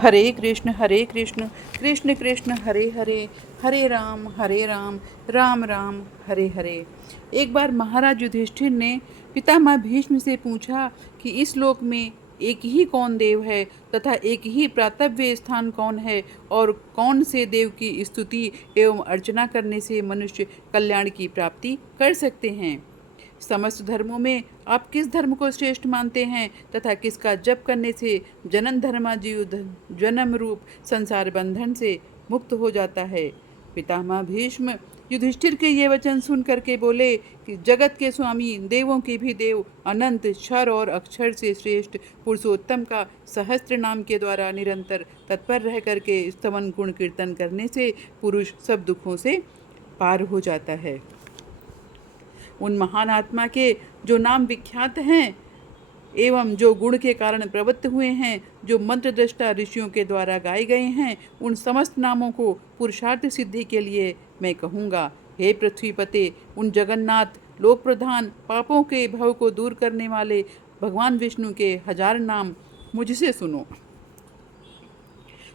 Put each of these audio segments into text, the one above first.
हरे कृष्ण कृष्ण कृष्ण हरे हरे, हरे राम राम राम हरे हरे। एक बार महाराज युधिष्ठिर ने पितामह भीष्म से पूछा कि इस लोक में एक ही कौन देव है तथा एक ही प्रातव्य स्थान कौन है, और कौन से देव की स्तुति एवं अर्चना करने से मनुष्य कल्याण की प्राप्ति कर सकते हैं। समस्त धर्मों में आप किस धर्म को श्रेष्ठ मानते हैं तथा किसका जप करने से जनन धर्माजीव जन्म रूप संसार बंधन से मुक्त हो जाता है। पितामह भीष्म युधिष्ठिर के ये वचन सुन करके बोले कि जगत के स्वामी, देवों के भी देव, अनंत क्षर और अक्षर से श्रेष्ठ पुरुषोत्तम का सहस्त्र नाम के द्वारा निरंतर तत्पर रह करके स्तवन गुण कीर्तन करने से पुरुष सब दुखों से पार हो जाता है। उन महान आत्मा के जो नाम विख्यात हैं एवं जो गुण के कारण प्रवृत्त हुए हैं, जो मंत्र दृष्टा ऋषियों के द्वारा गाए गए हैं, उन समस्त नामों को पुरुषार्थ सिद्धि के लिए मैं कहूँगा। हे पृथ्वीपते, उन जगन्नाथ, लोक प्रधान, पापों के भव को दूर करने वाले भगवान विष्णु के 1000 नाम मुझसे सुनो।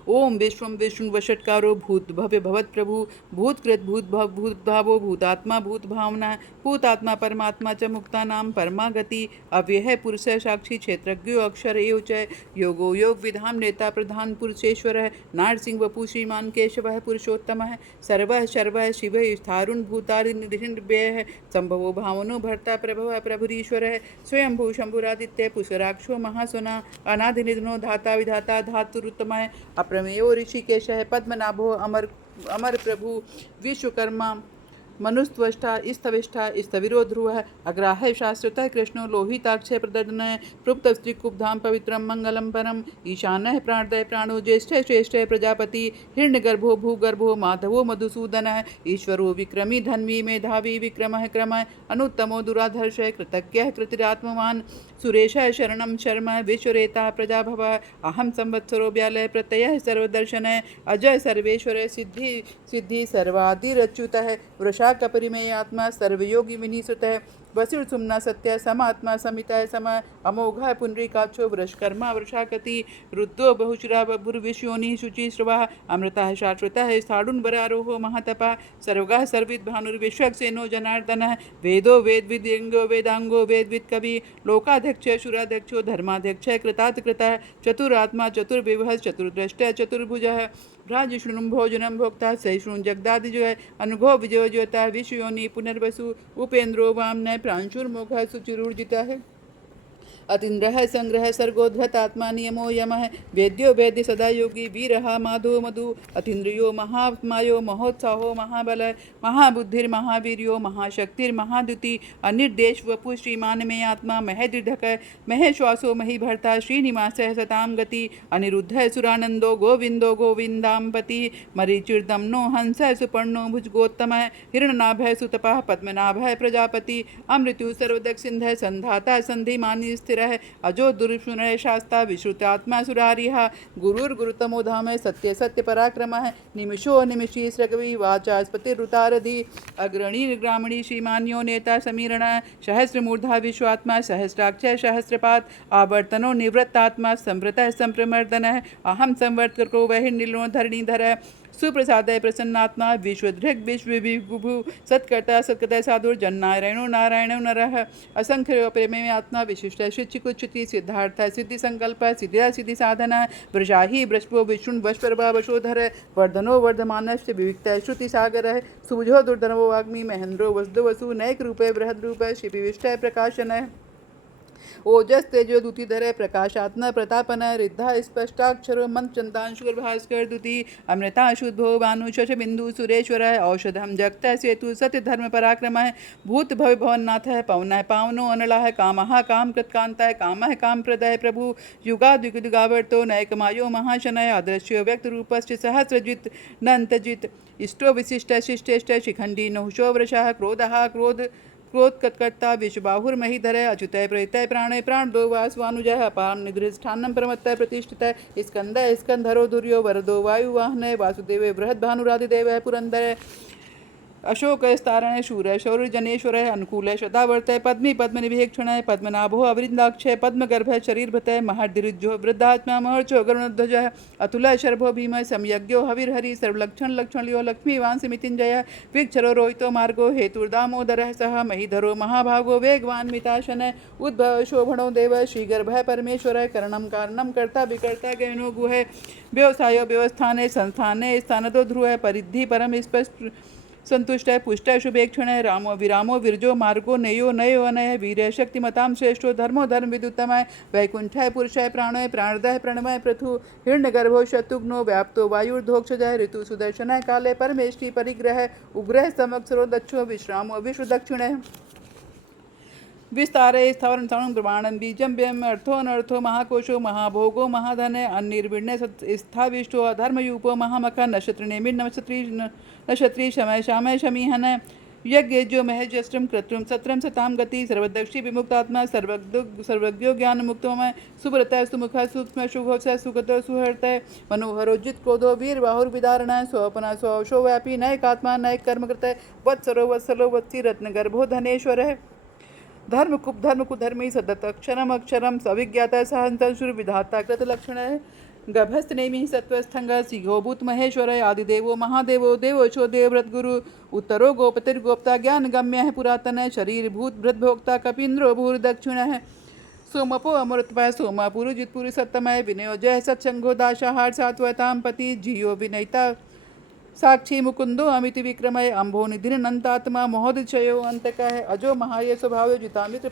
ओम विश्वम विष्णु वषटकारो भूत भव्य भवत प्रभु, भूतकृत भूत भव भूत भावो, भूतात्मा भूत भावना, भूतात्मा परमात्मा च मुक्ता नाम परमा गति, अव्यय पुरुष साक्षी क्षेत्रज्ञो अक्षर एव च, योगो योग विधाम नेता प्रधान पुरुषेश्वर, नारसिंह वपु श्रीमान केशव पुरुषोत्तम, सर्व शर्व शिव स्थारुण भूतारिव्यय, संभवो भावनो भर्ता प्रभव प्रभुरीश्वर, स्वयंभू शंभुरादित्य पुष्कराक्षो महासुना, अनादिनिधनो धाता विधाता धातुरुत्तमः, अप्रमेयो ऋषिकेशः पद्मनाभो अमर प्रभु विश्वकर्मा मनुस्त्वष्टा स्तविष्ठा स्तविरो ध्रुवः, अग्राह्य शास्त्रतः कृष्णो लोहिताक्षय प्रदर्दनः, प्रोक्तस्त्रीकुब्धां पवित्रं मंगलम परम, ईशानः प्राणदय प्राणो ज्येष्ठः श्रेष्ठः प्रजापति, हिरण्यगर्भो भूगर्भो माधवो मधुसूदनः, ईश्वरो विक्रमी धन्वी मेधावी विक्रमः क्रमः, अनुत्तमो दुराधर्षः कृतज्ञः कृतिरात्मवान्, सुरेशः शरणं शर्म विश्वरेता प्रजाभवः, अहं संवत्सरो व्यालय प्रत्ययः सर्वदर्शनः, अजय सर्वेश्वर सिद्धि सिद्धि सर्वादिरच्युतः, वृषा कपरिमेय आत्मा सर्वयोगी विनिश्रुतः, वसुर सुमना सत्य समात्मा समिता सम, अमोघ पुंडरीकाक्षो वृषकर्मा वृषाकति, रुद्रो बहुश्रा बभुर्विश्योनि शुचिश्रवा, अमृतः शाश्वतः स्थाणुन बरारोहो महातपा, सर्वगा सर्विद भानुर्विश्वक्सेनो जनार्दनः, वेदो वेदविद्यंगो वेदांगो वेदविद कवि, लोकाध्यक्ष शुराध्यक्षो धर्माध्यक्ष कृतात् कृतः, चतुरात्मा चतुर्विवह चतुर्द्रष्ट चतुर्भुजः, भ्राजिष्णुं भोजनं भोक्ता सहिष्णुं जगदादिजय, अनुघो विजयो ज्योता विश्वयोनि पुनर्वसु, उपेन्द्रो वामनः प्रांशुर्मोघः सुचिरूर्जितः, अतीन्द्रः संग्रह सर्गोद्धतात्मा नियमो यमः, वेद्यो वेद्य सदा योगी वीरः माधो मधु, अतीन्द्रियो महात्मायो महोत्साहो महाबल, महाबुद्धिर्महावीर्यो महाशक्तिर्महाद्युति, अनिर्देश वपु श्रीमान में आत्मा महदृढक, महेश्वासो महीभर्ता श्रीनिवासः सतां गति, अनिरुद्धः सुरानंदो गोविंदो गोविंदाम्पति, मरीचिर्दम्नो हंसः सुपर्णो भुजगोत्तमः, हिरण्यनाभः सुतपः पद्मनाभः प्रजापति, अमृत्यु सर्वदक्षिन्धः संधाता संधिमानी स्थिरः, अजो दुर्शुनः शास्ता विश्रुतात्मा सुरारिः, गुरुर्गुरुतमो धाम सत्य सत्य पराक्रमः, निमिषो निमिषी सृगवी वाचास्पतिरुतारधि, अग्रणी ग्रामणी श्रीमान्यो नेता समीरणः, सहस्रमूर्धा विश्वात्मा सहस्राक्ष सहस्रपात, आवर्तनो निवृत्तात्मा संवृतः संप्रमर्दनः, अहं संवर्तको वह नीलो धरणीधरः, सुप्रसादय प्रसन्नात्मा विश्वधृग विश्वविभु, सत्कर्ता सत्कर्ता साधुर जन्नारायणो नारायणो नरः, असंख्य प्रेमे आत्मा विशिष्ट शुचिकुच्युति सिद्धार्थ सिद्धि संकल्प सिद्धिया सिद्धि साधना, वृषाही वृषभो विष्णु वशपर्वा वशोधर, वर्धनो वर्धमानश्च विविक्त श्रुति सागर, सुभुजो दुर्धनवो वाग्मी महेंद्रो वसुदो वसु, नैक रूपे बृहद रूप शिपिविष्ट प्रकाशन, ओजस तेजो दुतिधर प्रकाशात्म प्रतापन, रिद्धा स्पष्टाक्षरो मंत्र चंदांशुर भास्कर दुति, अमृता शुद्धो भानु शश बिंदु सुरेश्वर, औषधम जगत सेतु सत्य धर्म पराक्रम, भूत भव भवन्नाथ पवन पावनो अनलः, काम काम कृतकांत काम काम प्रदय प्रभु, युगादिगावर्तो नयकमायो महाशनय, अदृश्यो व्यक्त रूपश्च सहस्रजित नंतजित, इष्टो विशिष्ट शिष्टेष्ट शिखंडी नहुषो वृषः, क्रोधः क्रोधकर्ता विश्वबाहुर्महीधर, अच्युतय प्रयुतय प्राणे प्राण दो वासवानुजः, अपां निगृष्ठान्नं परमत्तः प्रतिष्ठितः, स्कंदः स्कंधरो दुर्यो वरदो वायुवाहनः, वासुदेव बृहद्भानुरादिदेवः पुरंदर, अशोकस्तारण शूर शौर्यजनेश्वर अनुकूल शतावर्त पद्मी पद्मनिभीक्षण पद्मनाभो अवृंदाक्ष पद्मगर्भ शरीरभृत महर्दिरुज्जो वृद्धात्मा महर्षो गरुणध्वज अतुल शर्भो भीम समयज्ञो हविर्हरि सर्वलक्षण लक्षणलियो लक्ष्मीवांस मितिंजय विक्षरो रोहितो मार्गो हेतुर्दामोदर सह महीधरो महाभागो वेगवान मिताशन उद्भव शोभणो देव श्रीगर्भ परमेश्वर करणम कारणम कर्ता विकर्ता गयनो गुह व्यवसाय व्यवस्थाने संस्थाने स्थानदो ध्रुव परिधि परम स्पष्ट संतुष्ट पुष्ट शुभेक्षण रामो विरामो विरजो मार्गो नयो नयो अनय वीर शक्तिमतां श्रेष्ठो धर्मो धर्म विदुतमय वैकुंठय पुरुषय प्राणय प्राणदय प्रणमय पृथु हिरण्यगर्भो शत्रुघ्नो व्याप्तो वायुर्धोक्षजय ऋतु सुदर्शनय काले परमेष्टि परिग्रह उग्रह समक्षरो दक्षो विश्रामो विश्व दक्षिणय विस्तारे स्थावरण स्थावरण प्रमाणम बीजम व्यम अर्थो अनर्थो महाकोशो महाभोगो महाधन अनिर्विण्य स्थाविष्टो अधर्मयूपो महामख नक्षत्र नेमिर नक्षत्री शमय शामय शमीहन यज्ञो महजस्त्रम कृत्रुम सत्रम सताम गति सर्वदक्षी विमुक्तात्मा सर्वज्ञो ज्ञान मुक्तमय सुब्रत सुमुख सूक्ष्म शुभ सुगत सुहृत मनोहरोजित क्रोधो वीर बाहुर विदारण स्वपना स्वशो व्यापी नयकात्मा नय कर्मकृत वत्सरो वत्सलो वत्सी रत्न गर्भो धनेश्वर धर्म कुधर्मी सदत अक्षरम अक्षरम सविज्ञाता सहंतशुर विधाता कृत लक्षण गभस्त नेमि सत्वस्थंग सिघोभूत महेश्वर आदिदेवो महादेवो देवोचो देवव्रत गुरु उत्तरो गोपतिर्गोप्ता ज्ञान गम्य है पुरातन शरीर भूत भृत भोक्ता कपीन्द्रो भूर दक्षिण है सोमपो अमृतपय सोमा पुरुजितपुरी सत्तमय विनयोजय सत्संगो दाशाहार सात्वताम पति जियो विनयता साक्षी मुकुंदो अमिति विक्रमय अम्भो निधिन अनंतात्मा महोदचयो अंतक है अजो महाय स्वभाव जितामित्र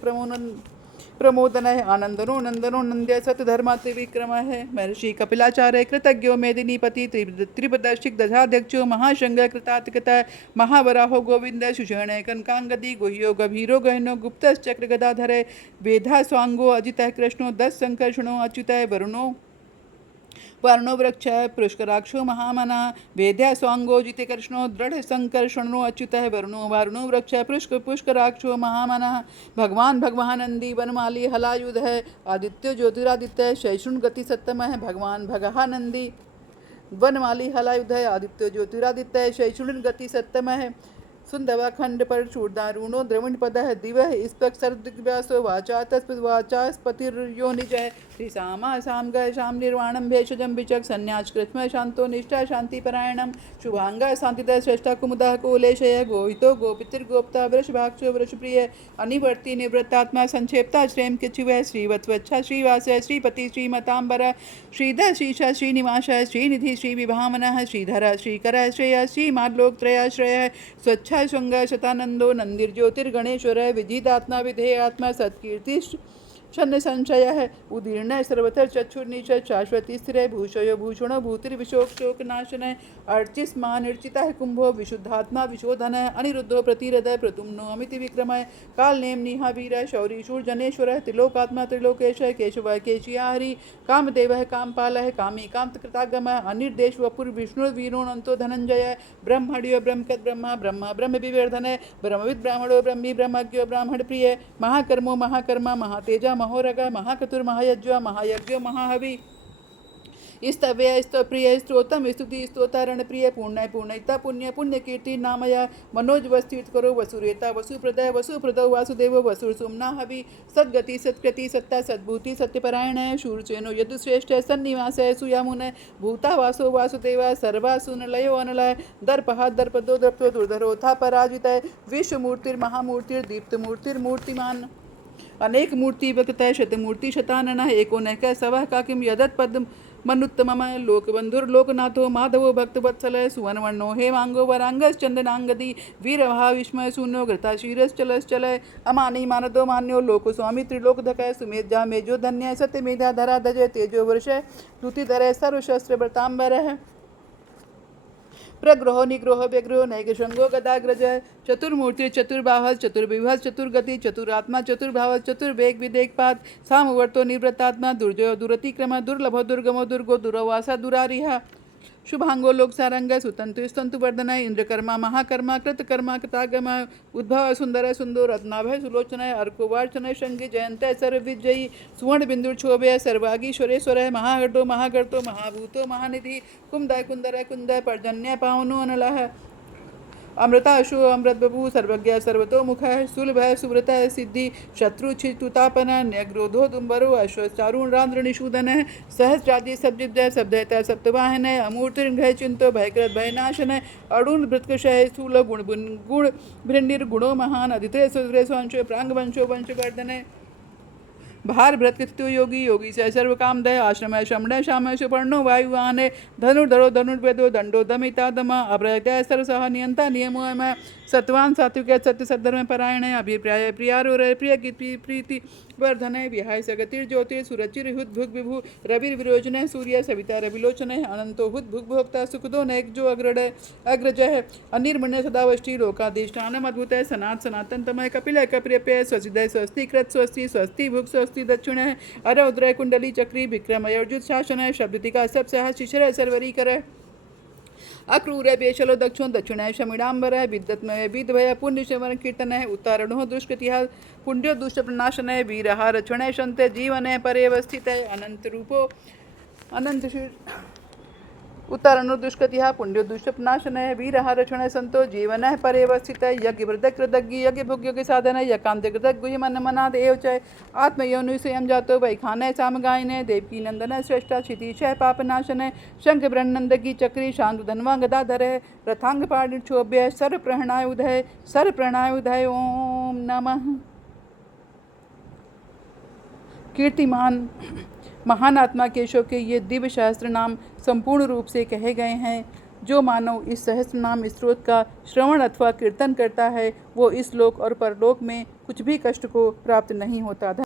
प्रमोदन है आनंदनो नंदनो नंद्य सतधर्मा त्रिविक्रम है महर्षि कपिलाचार्य कृतज्ञो मेदिनीपति त्रिपदर्शिक दशाध्यक्षो महाशंग कृतात्कृत महावराहो गोविंद सुषण कनकांगदी गुह्यो गभीरो गहनो गुप्तश्चक्र गदाधरे वेधा स्वांगो अजित कृष्णो 10 संकर्षणो अच्युत वरुणो वर्णो वृक्ष पुष्कराक्षो महामना वेद्या स्वांगो जिते कृष्णो दृढ़ संकर्षणो अच्युत वरुणो वारुणो वृक्ष पुष्कराक्षो महामना भगवान भगवानंदी वनमाली हलायुध है आदित्य ज्योतिरादित्य शैशुन गति सत्तम है भगवान भगहानंदी वनमाली हलायुध है आदित्य ज्योतिरादित्य शैशुन गति सत्तम है सुंदवा खंड पर चूर्दारूणो द्रविण पद दिव स्पक्षो वाचा तस्पतिर्यो निजय श्री सामा साम गय शाम निर्वाणम भेषजम विचक संन्यास कृष्ण शांतो निष्ठा शांतिपरायणम शुभांग शांतिद श्रेष्ठा कुमुदा कोलेशय गोहितो गोपितिर्गोप्ता वृषभाक्षो वृषप्रिय अनिवर्ति निवृत्तात्मा संक्षेप्ता श्रेम किचुव श्रीवत्वच्छा श्रीवास श्रीपति श्रीमतांबर श्रीधर श्रीशा श्रीनिवास श्रीनिधि श्री विभामन श्रीधर श्रीकर श्रेय श्रीमालोकत्रयाश्रय स्वच्छा शृंग शतानंदो नंदिर्ज्योतिर्गणेश्वर विजितात्मा विधेयात्मा सत्कीर्ति छन्न संशय है उदीर्ण सर्वतर चक्षुर्निश शाश्वती स्थिर भूषयो भूषणो भूतिर्विशोक शोक नाशन अर्चिस्मान निर्चिता है कुंभो विशुद्धात्मा विशोधन अनिरुद्धो प्रतिरदय प्रतुम्नो अमिति विक्रमय काल नेम निहा वीर शौरी शूर जनेश्वर त्रिलोकात्मा त्रिलोकेश केशव केशिया हरि कामदेव कामपाल कामी कांत कृतागम अनिर्देश वपुर विष्णु वीरोनंतो धनंजय ब्रह्मण्यो ब्रह्मकत ब्रह्मा ब्रह्मा ब्रह्म विवर्धन ब्रह्मविद ब्राह्मणो ब्रह्मी ब्रह्मज्ञो ब्राह्मण प्रिय महाकर्मो महाकर्मा महातेजा महोरग महाकतुर महायज्ञ महायज्ञ महाहवि स्तव्य स्तप्रिय स्त्रोतम स्तुति स्तोतारण प्रिय पूर्ण पूर्णता पुण्य पुण्य कीर्ति नामया मनोज वस्तुत करो वसुरेता वसुप्रदय वसुप्रदो वासुदेव वसुर सुमना हवि सद्गति सत्कृति सत्ता सद्भूति सत्यपरायण शूरचेनो यदुश्रेष्ठ सन्निवास सुयामुन भूता वासो वासुदेवा सर्वासुन लयो अनलय दर्पहा दर्पदो दर्पो दुर्धरोथा पराजित विश्वमूर्तिर्महामूर्तिर्दीप्तमूर्तिर्मूर्तिमान अनेक मूर्ति वक्तः शतमूर्ति शतानन एको नैक सवः काकिम यदत् पद मनुत्तमम लोकबंधुर लोकनाथो माधवो भक्तवत्सल सुवनवर्णो हेमांगो वरांगस चंदनांगदी वीरवहा विस्मय शून्यो घृता शीरस चलय अमानी मानदो मान्यो लोक स्वामी त्रिलोकधकय सुमेधा मेजो धन्य सत्यमेधा धरा धजय तेजो वर्ष स्तुतिधर सर्वशस्त्र व्रतांबर प्रग्रहो निग्रहो व्यग्रहो नैकशृंगो गदाग्रज चतुर्मूर्ति चतुर्बाह चतुर्विभज चतुर्गति चतुरात्मा चतुर्भाव चतुर्वेग विदेकपात सामवर्तो निवृत्तात्मा दुर्जयो दुरतिक्रम दुर्लभो दुर्गमो दुर्गो दुरवासा दुरारिहा शुभांगो लोक सारंग सुतंतु स्तंतु वर्धन इंद्रकर्मा महाकर्मा कृतकर्मा कृतागम उद्भव सुंदर सुंदर रत्नाभय सुलोचनय अर्कोवार्चनय शंगी जयंत सर्वविजयी सुवर्ण बिंदुर क्षोभय सर्वागीश्वरेश्वर महागर्तो महागर्तो महाभूतो महानिधि कुंदय कुंदर कुंदय पर्जन्य पावनो अनलः अमृताशु अमृत बभू सर्वज्ञ सर्वतोमुख सुलभ सुव्रत सिद्धि शत्रुचितुतापन न्यग्रोधो दुम्बरो अश्वचारुण रांद्र निषूदन सहस्रादि सब्जिद्य शब्दयत सप्तवाहन अमूर्तिर्घय चिंतो भयकृत भयनाशन अरुण भृतकषय स्थूल गुण भृंडिर्गुणो महान अदिते सुंशो प्रांग वंशो वंशवर्धन भार भ्रतु योगी योगी से सर्व काम दय आश्रम श्रमण श्याम सुपर्णो वायुवान धनुर्धरो धनुर्वेदो दंडो दमिता दमा अप्रदय सरसह नियंता नियमो सत्वान सात्विक सत्य सद्धर्म परायण अभिप्राय प्रियारो प्रिय प्रीति वर्धन विहाय सगतिर ज्योतिर सुरचिर हुद भुग विभु रविर विरोचन सूर्य सविता रविलोचन अनंतो हुद भुग भोक्ता सुखदो नैकजो अग्रज अनिर्मण्य सदावष्टि लोकाधिष्ठानम अद्भुत सनात सनातन तमय कपिल कपिप्य स्वसिदय स्वस्ति कृत स्वस्ति स्वस्ति भुग स्वस्ति दक्षिण अर उद्रय कुंडली चक्री विक्रम अर्जुत शासन शब्दिका सब सह शिशिर सर्वरी कर अक्रूर पेशलो दक्षिण दक्षिण शमिडांबर विद्यत्मय विद्भय पुण्यशवन कीर्तन उत्तारणो दुष्कृतिः पुण्यो दुष्ट प्रणाशन वीरः रक्षण शंत जीवन पर्यवस्थित अनंत रूपो अनंत उत्तारणो दुष्कृतिः पुण्यो दुष्ट प्रणाशन वीरः रक्षण संतो जीवन पर्यवस्थित यज्ञ वृद्धकृतज्ञ यज्ञ भोग योग्य साधन यकांत कृतज्ञ मन मनाद एव च आत्मयोनि स्वयं जातो वैखान सामगायन देवकी नंदन श्रेष्ठ क्षितिश पापनाशन शंख ब्रह्मनंदगी चक्री शांग धनवा गदाधर रथांग पाणिक्षोभ्य सर प्रणाय उदय ओम नमः। कीर्तिमान महान आत्मा केशव के ये दिव्य सहस्त्र नाम संपूर्ण रूप से कहे गए हैं। जो मानव इस सहस्त्र नाम स्रोत का श्रवण अथवा कीर्तन करता है वो इस लोक और परलोक में कुछ भी कष्ट को प्राप्त नहीं होता।